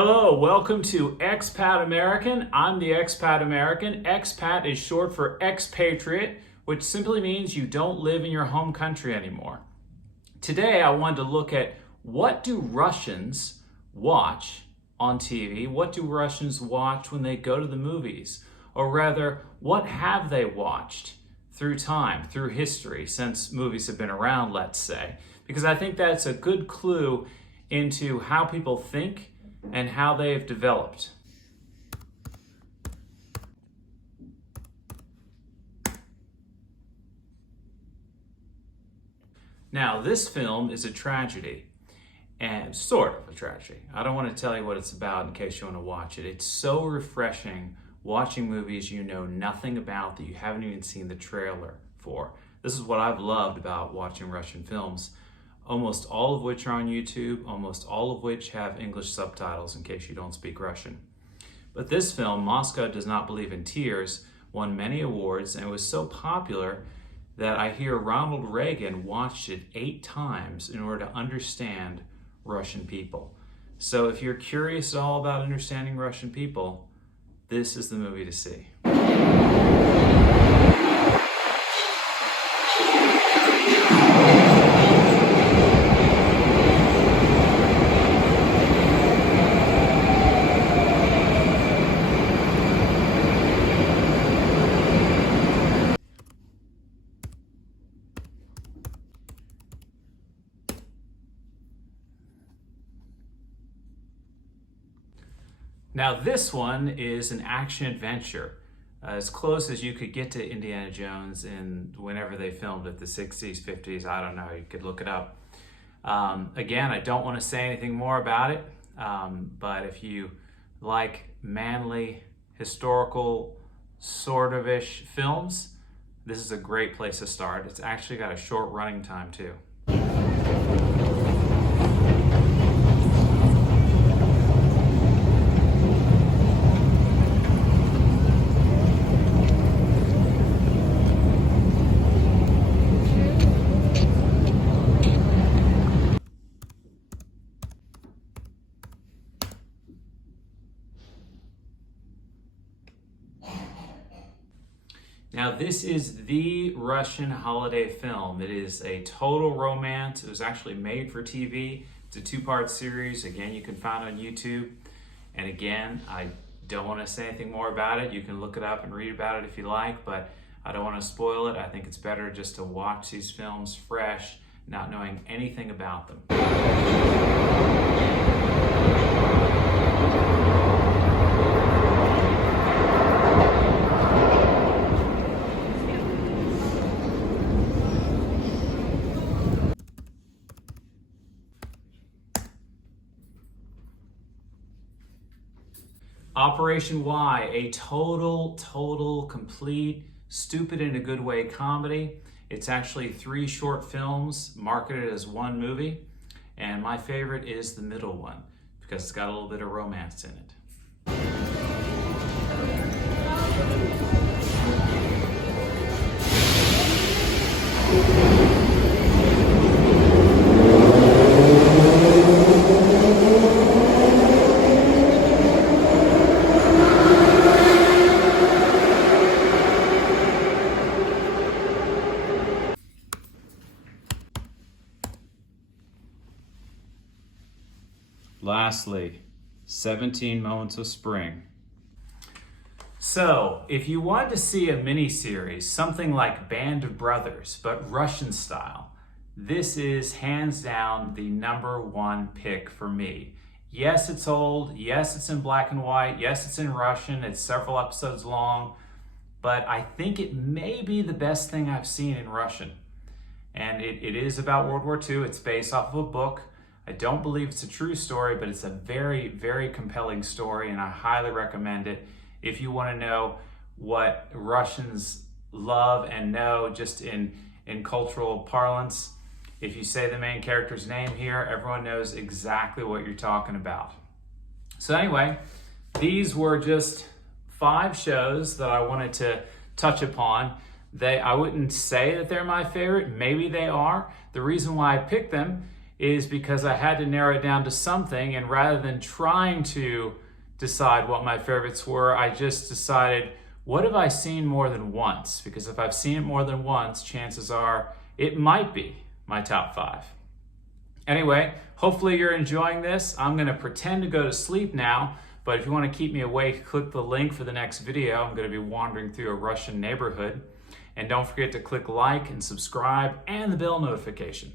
Hello, welcome to Expat American. I'm the Expat American. Expat is short for expatriate, which simply means you don't live in your home country anymore. Today I wanted to look at what do Russians watch on TV? What do Russians watch when they go to the movies? Or rather, what have they watched through time, through history, since movies have been around, let's say? Because I think that's a good clue into how people think and how they've developed. Now, this film is a tragedy, and sort of a tragedy. I don't want to tell you what it's about in case you want to watch it. It's so refreshing watching movies you know nothing about, that you haven't even seen the trailer for. This is what I've loved about watching Russian films, almost all of which are on YouTube, almost all of which have English subtitles in case you don't speak Russian. But this film, Moscow Does Not Believe in Tears, won many awards and was so popular that I hear Ronald Reagan watched it 8 times in order to understand Russian people. So if you're curious at all about understanding Russian people, this is the movie to see. Now this one is an action-adventure, as close as you could get to Indiana Jones in whenever they filmed it, the 60s, 50s, I don't know, you could look it up. Again, I don't want to say anything more about it, but if you like manly, historical, sort of-ish films, this is a great place to start. It's actually got a short running time too. Now this is the Russian holiday film. It is a total romance. It was actually made for TV. It's a 2-part series. Again, you can find it on YouTube. And again, I don't want to say anything more about it. You can look it up and read about it if you like, but I don't want to spoil it. I think it's better just to watch these films fresh, not knowing anything about them. Operation Y, a total, complete, stupid in a good way comedy. It's actually 3 short films marketed as one movie, and my favorite is the middle one because it's got a little bit of romance in it. Lastly, 17 Moments of Spring. So, if you wanted to see a mini-series, something like Band of Brothers, but Russian style, this is hands down the #1 pick for me. Yes, it's old. Yes, it's in black and white. Yes, it's in Russian. It's several episodes long, but I think it may be the best thing I've seen in Russian. And it is about World War II. It's based off of a book. I don't believe it's a true story, but it's a very compelling story, and I highly recommend it if you want to know what Russians love and know just in cultural parlance. If you say the main character's name here, everyone knows exactly what you're talking about. So anyway, these were just 5 shows that I wanted to touch upon. I wouldn't say that they're my favorite. Maybe they are. The reason why I picked them is because I had to narrow it down to something, and rather than trying to decide what my favorites were, I just decided, what have I seen more than once? Because if I've seen it more than once, chances are it might be my top 5. Anyway, hopefully you're enjoying this. I'm going to pretend to go to sleep now, but if you want to keep me awake, click the link for the next video. I'm going to be wandering through a Russian neighborhood. And don't forget to click like and subscribe and the bell notification.